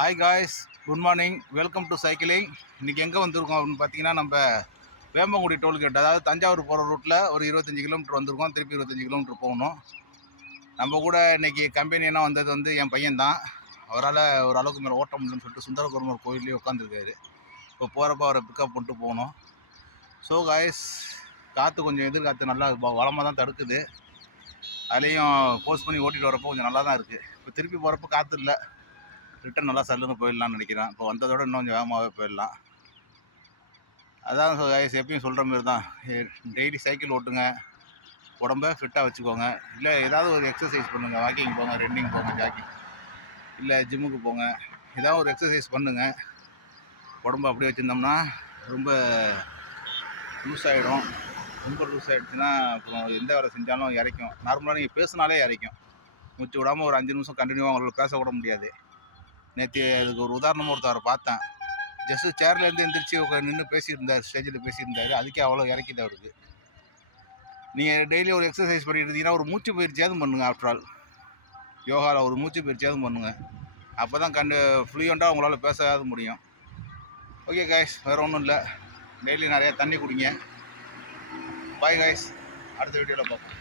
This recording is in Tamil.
Hi guys, good morning, welcome to cycling. இன்றைக்கி எங்கே வந்திருக்கோம் அப்படின்னு பார்த்தீங்கன்னா, நம்ம வேம்பங்குடி டோல்கேட், அதாவது தஞ்சாவூர் போகிற ரூட்டில் ஒரு 25 கிலோமீட்டர் வந்திருக்கோம். திருப்பி 25 கிலோமீட்டர் போகணும். நம்ம கூட இன்றைக்கி கம்பெனியெல்லாம் வந்தது வந்து என் பையன் தான். அவரால் ஒரு அளவுக்கு மேலே ஓட்ட முடியலன்னு சொல்லிட்டு சுந்தரபெருமாள் கோயிலே உட்காந்துருக்காரு. இப்போ போகிறப்ப அவரை பிக்கப் பண்ணிட்டு போகணும். ஸோ காய்ஸ், காற்று கொஞ்சம் எதிர்காற்று நல்லா வளமாக தான் தடுக்குது. அதுலேயும் போஸ்ட் பண்ணி ஓட்டிகிட்டு வரப்போ கொஞ்சம் நல்லா தான் இருக்குது. இப்போ திருப்பி போகிறப்ப காற்று இல்லை, ரிட்டன் நல்லா சல்லுன்னு போயிடலான்னு நினைக்கிறேன். இப்போ வந்ததோட இன்னும் கொஞ்சம் வேகமாகவே போயிடலாம். அதான் எப்பயும் சொல்கிற மாதிரி தான், டெய்லி சைக்கிள் ஓட்டுங்க, உடம்ப ஃபிட்டாக வச்சுக்கோங்க. இல்லை ஏதாவது ஒரு எக்ஸசைஸ் பண்ணுங்கள், வாக்கிங் போங்க, ரன்னிங் போங்க, ஜாக்கிங், இல்லை ஜிம்முக்கு போங்க. ஏதாவது ஒரு எக்ஸசைஸ் பண்ணுங்கள். உடம்பு அப்படியே வச்சுருந்தோம்னா ரொம்ப லூஸ் ஆகிடும். ரொம்ப லூஸ் ஆகிடுச்சுன்னா அப்புறம் எந்த வேலை செஞ்சாலும் இறைக்கும். நார்மலாக நீங்கள் பேசினாலே இறைக்கும். மூச்சு விடாமல் ஒரு 5 நிமிஷம் கண்டினியூவாக அவங்களுக்கு பேசக்கூட முடியாது. நேற்று அதுக்கு ஒரு உதாரணமாக ஒருத்தவரை பார்த்தேன். ஜஸ்ட்டு சேர்லேருந்து எந்திரிச்சு நின்று பேசியிருந்தார், ஸ்டேஜில் பேசியிருந்தார். அதுக்கே அவ்வளோ இறக்கிது அவருக்கு. நீங்கள் டெய்லி ஒரு எக்ஸசைஸ் பண்ணிட்டு இருந்தீங்கன்னா ஒரு மூச்சு பயிற்சியாவது பண்ணுங்கள். ஆஃப்டர் ஆல் யோகாவில் ஒரு மூச்சு பயிற்சியாவது பண்ணுங்கள். அப்போ தான் ஃப்ளூயண்ட்டாக உங்களால் பேசவாது முடியும். ஓகே காய்ஸ், வேறு ஒன்றும் இல்லை. டெய்லி நிறையா தண்ணி குடிங்க. பாய் காய்ஸ், அடுத்த வீடியோவில் பார்ப்போம்.